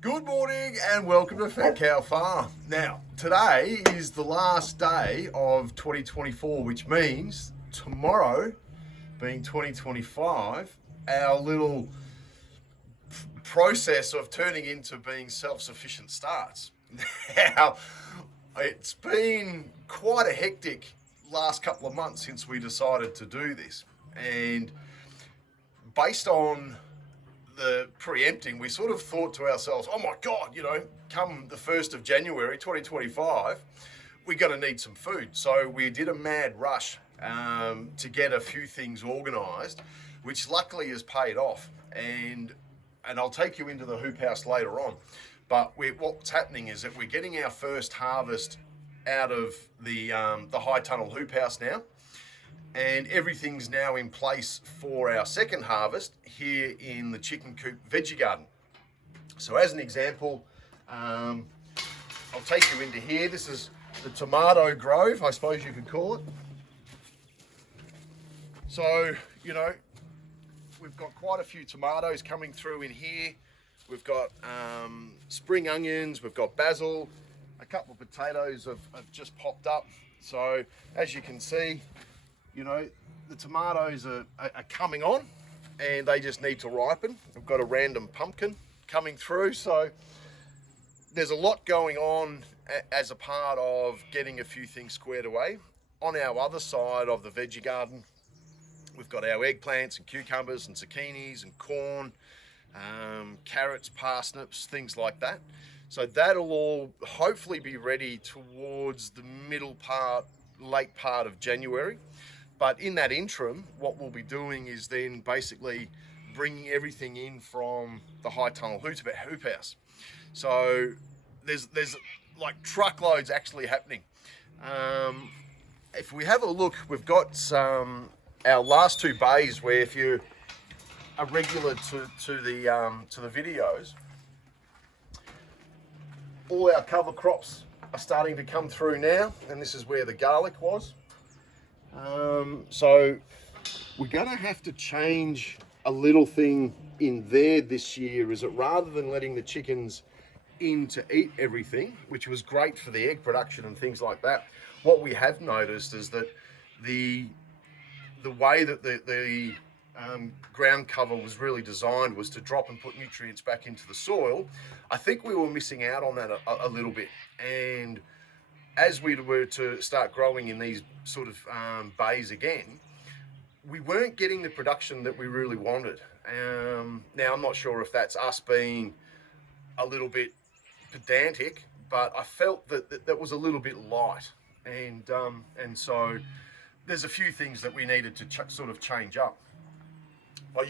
Good morning and welcome to Fat Cow Farm. Now, today is the last day of 2024, which means tomorrow, being 2025, our little process of turning into being self-sufficient starts. Now, it's been quite a hectic last couple of months since we decided to do this. And based on the preempting, we sort of thought to ourselves, oh my God, come the 1st of January 2025, we're going to need some food. So we did a mad rush to get a few things organised, which luckily has paid off. And I'll take you into the hoop house later on. But what's happening is that we're getting our first harvest out of the high tunnel hoop house now. And everything's now in place for our second harvest here in the chicken coop veggie garden. So as an example, I'll take you into here. This is the tomato grove, I suppose you could call it. So, we've got quite a few tomatoes coming through in here. We've got spring onions, we've got basil, a couple of potatoes have just popped up. So as you can see, the tomatoes are coming on and they just need to ripen. We've got a random pumpkin coming through. So there's a lot going on as a part of getting a few things squared away. On our other side of the veggie garden, we've got our eggplants and cucumbers and zucchinis and corn, carrots, parsnips, things like that. So that'll all hopefully be ready towards the late part of January. But in that interim, what we'll be doing is then basically bringing everything in from the high tunnel hoop house. So there's like truckloads actually happening. If we have a look, we've got our last two bays where, if you're a regular to the videos, all our cover crops are starting to come through now, and this is where the garlic was. So we're going to have to change a little thing in there this year, is that rather than letting the chickens in to eat everything, which was great for the egg production and things like that, what we have noticed is that the way that the ground cover was really designed was to drop and put nutrients back into the soil. I think we were missing out on that a little bit. And as we were to start growing in these sort of bays again, we weren't getting the production that we really wanted. Now, I'm not sure if that's us being a little bit pedantic, but I felt that was a little bit light. And so there's a few things that we needed to sort of change up. Well,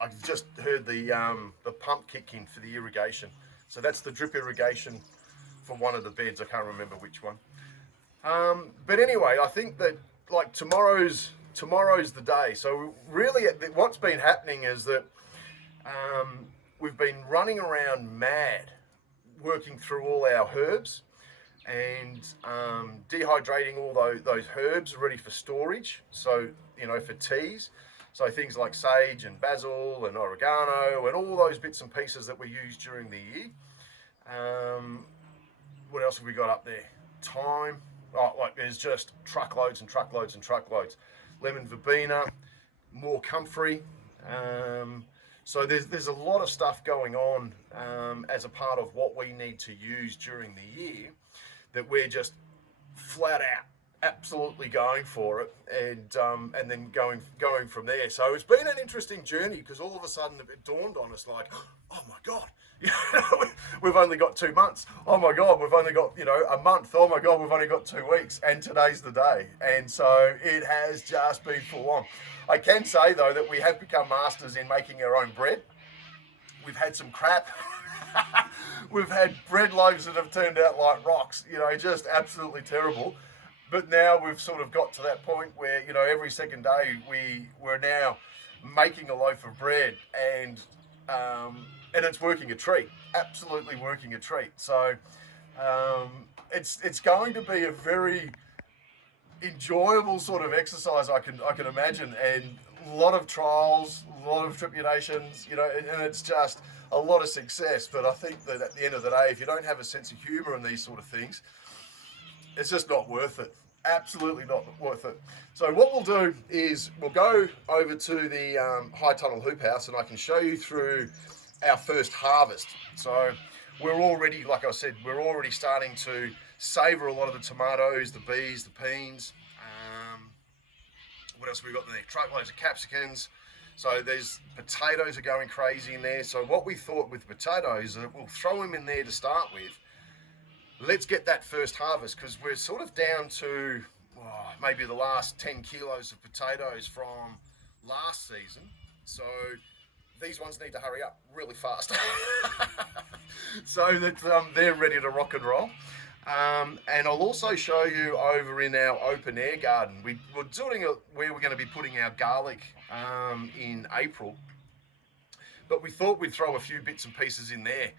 I've just heard the pump kick in for the irrigation. So that's the drip irrigation for one of the beds. I can't remember which one. But anyway, I think that like tomorrow's the day. So really what's been happening is that we've been running around mad, working through all our herbs and dehydrating all those herbs ready for storage. So, for teas. So things like sage and basil and oregano and all those bits and pieces that we use during the year. What else have we got up there? Thyme. There's just truckloads and truckloads and truckloads. Lemon verbena, more comfrey. So there's a lot of stuff going on as a part of what we need to use during the year, that we're just flat out absolutely going for it, and then going from there. So it's been an interesting journey, because all of a sudden it dawned on us like, oh my God, we've only got 2 months. Oh my God, we've only got a month. Oh my God, we've only got 2 weeks, and today's the day. And so it has just been full on. I can say though that we have become masters in making our own bread. We've had some crap. We've had bread loaves that have turned out like rocks, just absolutely terrible. But now we've sort of got to that point where, every second day we're now making a loaf of bread, and it's working a treat, absolutely working a treat. So it's going to be a very enjoyable sort of exercise, I can imagine, and a lot of trials, a lot of tribulations, you know, and it's just a lot of success. But I think that at the end of the day, if you don't have a sense of humour in these sort of things, it's just not worth it. Absolutely not worth it. So what we'll do is we'll go over to the high tunnel hoop house, and I can show you through our first harvest. So we're already, like I said, we're already starting to savour a lot of the tomatoes, the bees, the peas. What else have we got there? Truckloads of capsicums. So there's potatoes are going crazy in there. So what we thought with potatoes, we'll throw them in there to start with. Let's get that first harvest, because we're sort of down to maybe the last 10 kilos of potatoes from last season. So these ones need to hurry up really fast so that they're ready to rock and roll. And I'll also show you over in our open air garden. We're doing where we're going to be putting our garlic in April. But we thought we'd throw a few bits and pieces in there.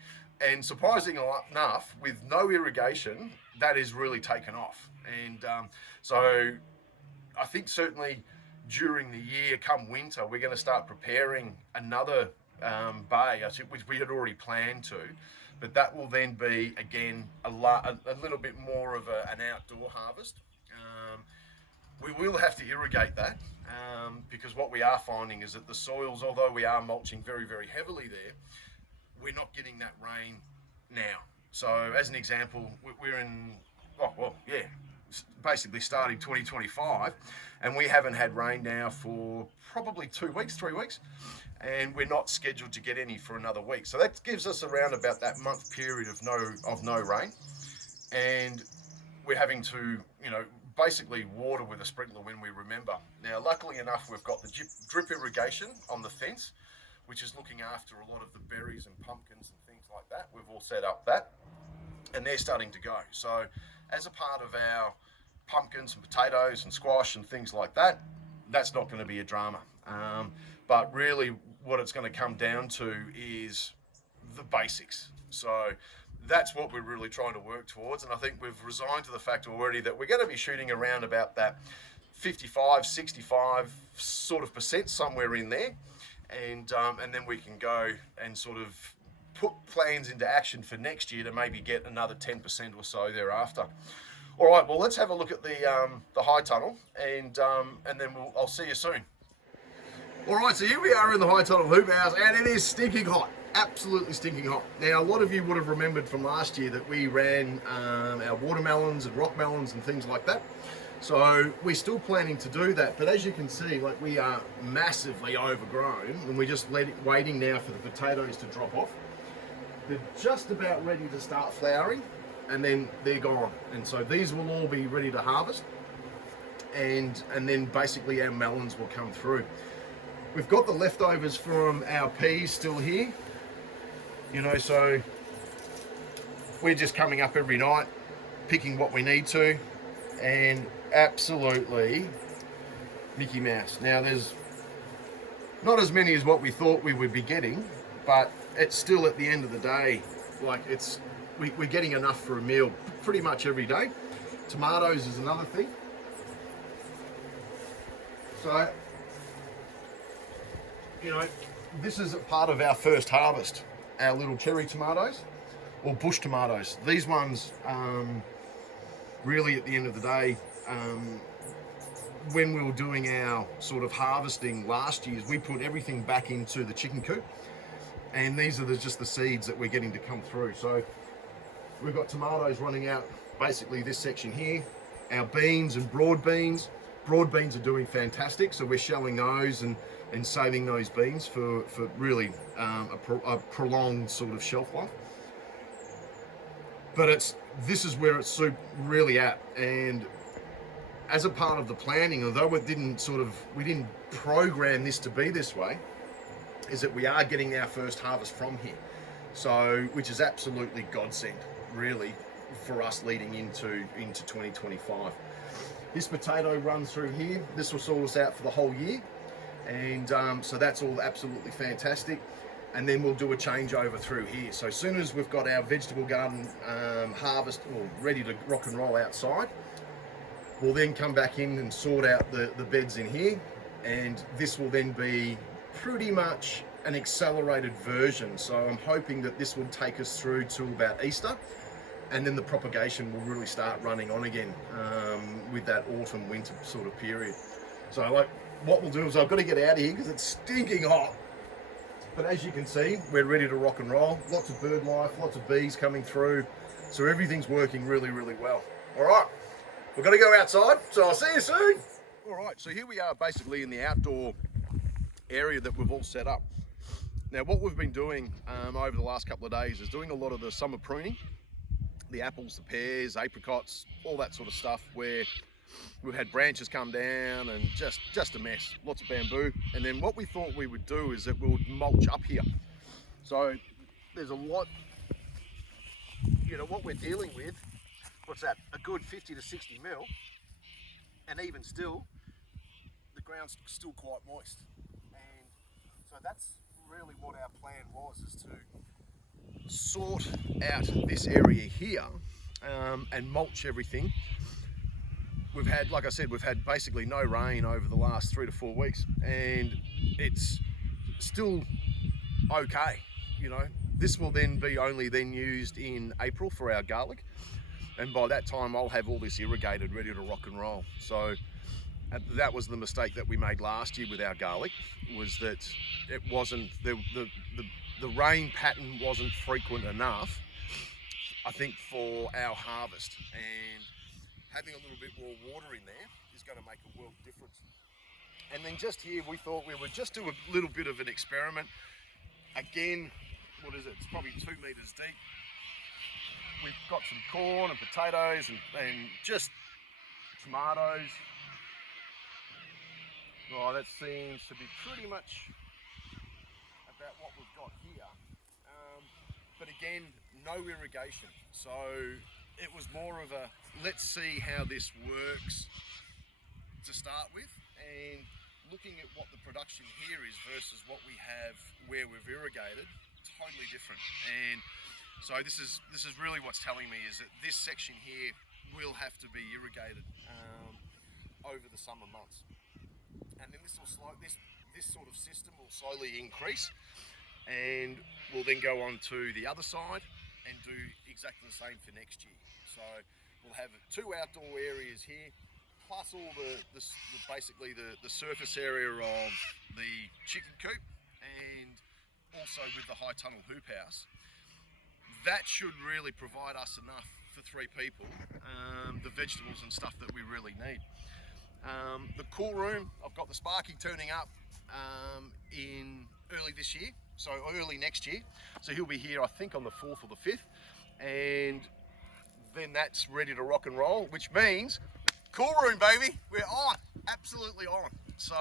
And surprisingly enough, with no irrigation, that is really taken off. And so I think certainly during the year, come winter, we're going to start preparing another bay, which we had already planned to. But that will then be, again, a little bit more of an outdoor harvest. We will have to irrigate that because what we are finding is that the soils, although we are mulching very, very heavily there, we're not getting that rain now. So as an example, we're in, basically starting 2025, and we haven't had rain now for probably 2 weeks, 3 weeks, and we're not scheduled to get any for another week. So that gives us around about that month period of no rain, and we're having to, you know, basically water with a sprinkler when we remember. Now, luckily enough, we've got the drip irrigation on the fence, which is looking after a lot of the berries and pumpkins and things like that. We've all set up that, and they're starting to go. So as a part of our pumpkins and potatoes and squash and things like that, that's not going to be a drama. But really what it's going to come down to is the basics. So that's what we're really trying to work towards. And I think we've resigned to the fact already that we're going to be shooting around about that 55, 65 sort of percent, somewhere in there. And then we can go and sort of put plans into action for next year to maybe get another 10% or so thereafter. All right, well, let's have a look at the high tunnel, and then I'll see you soon. All right, so here we are in the high tunnel hoop house, and it is stinking hot, absolutely stinking hot. Now, a lot of you would have remembered from last year that we ran our watermelons and rock melons and things like that. So we're still planning to do that, but as you can see, like, we are massively overgrown, and we're just waiting now for the potatoes to drop off. They're just about ready to start flowering, and then they're gone. And so these will all be ready to harvest, and then basically our melons will come through. We've got the leftovers from our peas still here, you know, so we're just coming up every night, picking what we need to, and absolutely Mickey Mouse. Now, there's not as many as what we thought we would be getting, but it's still, at the end of the day, like, we're getting enough for a meal pretty much every day. Tomatoes is another thing. So, you know, this is a part of our first harvest, our little cherry tomatoes, or bush tomatoes. These ones, really at the end of the day, when we were doing our sort of harvesting last year, we put everything back into the chicken coop, and these are just the seeds that we're getting to come through. So we've got tomatoes running out basically this section here, our beans and broad beans. Broad beans are doing fantastic, so we're shelling those and saving those beans for really a prolonged sort of shelf life. But this is where it's really at, and as a part of the planning, although we didn't program this to be this way, is that we are getting our first harvest from here. So, which is absolutely godsend, really, for us leading into 2025. This potato runs through here. This will sort us out for the whole year, and so that's all absolutely fantastic. And then we'll do a changeover through here. So as soon as we've got our vegetable garden harvest or ready to rock and roll outside, we'll then come back in and sort out the beds in here, and this will then be pretty much an accelerated version. So I'm hoping that this will take us through to about Easter, and then the propagation will really start running on again with that autumn winter sort of period. So like what we'll do is I've got to get out of here because it's stinking hot. But as you can see, we're ready to rock and roll. Lots of bird life, lots of bees coming through. So everything's working really, really well. All right, we've got to go outside, so I'll see you soon. All right, so here we are basically in the outdoor area that we've all set up. Now what we've been doing over the last couple of days is doing a lot of the summer pruning, the apples, the pears, apricots, all that sort of stuff, where we've had branches come down and just a mess, lots of bamboo. And then what we thought we would do is that we would mulch up here. So there's a lot, you know, what we're dealing with, what's that, a good 50 to 60 mil, and even still, the ground's still quite moist. And so that's really what our plan was, is to sort out this area here and mulch everything. We've had, like I said, we've had basically no rain over the last 3 to 4 weeks, and it's still okay, you know. This will then be only then used in April for our garlic, and by that time I'll have all this irrigated, ready to rock and roll. So that was the mistake that we made last year with our garlic, was that it wasn't, the rain pattern wasn't frequent enough, I think, for our harvest. And having a little bit more water in there is going to make a world difference. And then just here, we thought we would just do a little bit of an experiment. Again, what is it? It's probably 2 meters deep. We've got some corn and potatoes and just tomatoes. Oh, that seems to be pretty much about what we've got here. But again, no irrigation. So it was more of a, let's see how this works to start with, and looking at what the production here is versus what we have where we've irrigated, totally different. And so this is really what's telling me, is that this section here will have to be irrigated over the summer months. And then this sort of system will slowly increase, and we'll then go on to the other side and do exactly the same for next year. So we'll have 2 outdoor areas here, plus all basically the surface area of the chicken coop, and also with the high tunnel hoop house. That should really provide us enough for 3 people, the vegetables and stuff that we really need. The cool room, I've got the Sparky turning up in early this year, so early next year. So he'll be here, I think, on the 4th or the 5th, and then that's ready to rock and roll, which means cool room, baby, we're on, absolutely on. So,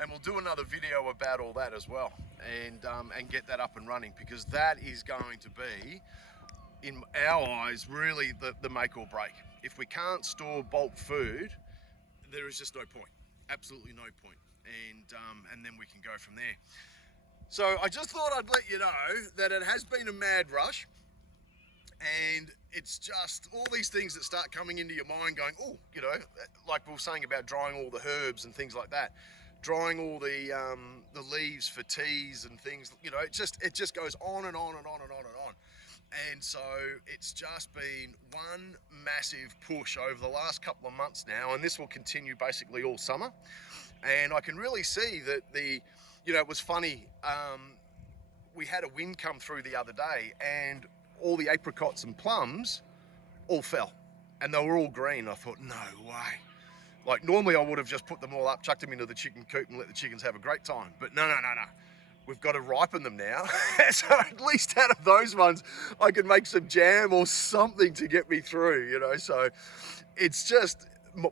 and we'll do another video about all that as well, and get that up and running, because that is going to be, in our eyes, really the make or break. If we can't store bulk food, there is just no point, absolutely no point. And then we can go from there. So I just thought I'd let you know that it has been a mad rush, and it's just all these things that start coming into your mind going, oh, you know, like we were saying about drying all the herbs and things like that, drying all the leaves for teas and things, you know, it just goes on and on and on and on and on. And so it's just been one massive push over the last couple of months now, and this will continue basically all summer. And I can really see that you know, it was funny, we had a wind come through the other day, and all the apricots and plums all fell, and they were all green. I thought, no way. Like, normally I would have just put them all up, chucked them into the chicken coop and let the chickens have a great time. But no. We've got to ripen them now. So at least out of those ones, I can make some jam or something to get me through, you know. So it's just,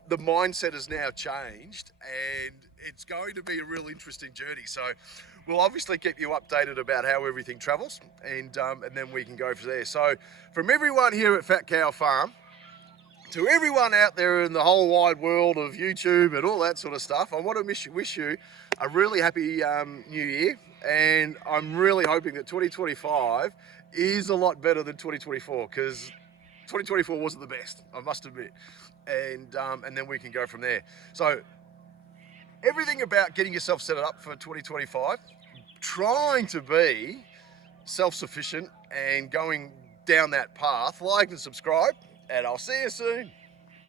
the mindset has now changed, and it's going to be a real interesting journey. So we'll obviously keep you updated about how everything travels, and then we can go from there. So from everyone here at Fat Cow Farm, to everyone out there in the whole wide world of YouTube and all that sort of stuff, I want to wish you a really happy new year, and I'm really hoping that 2025 is a lot better than 2024, because 2024 wasn't the best, I must admit, and then we can go from there. So everything about getting yourself set up for 2025 trying to be self-sufficient and going down that path. Like and subscribe, and I'll see you soon.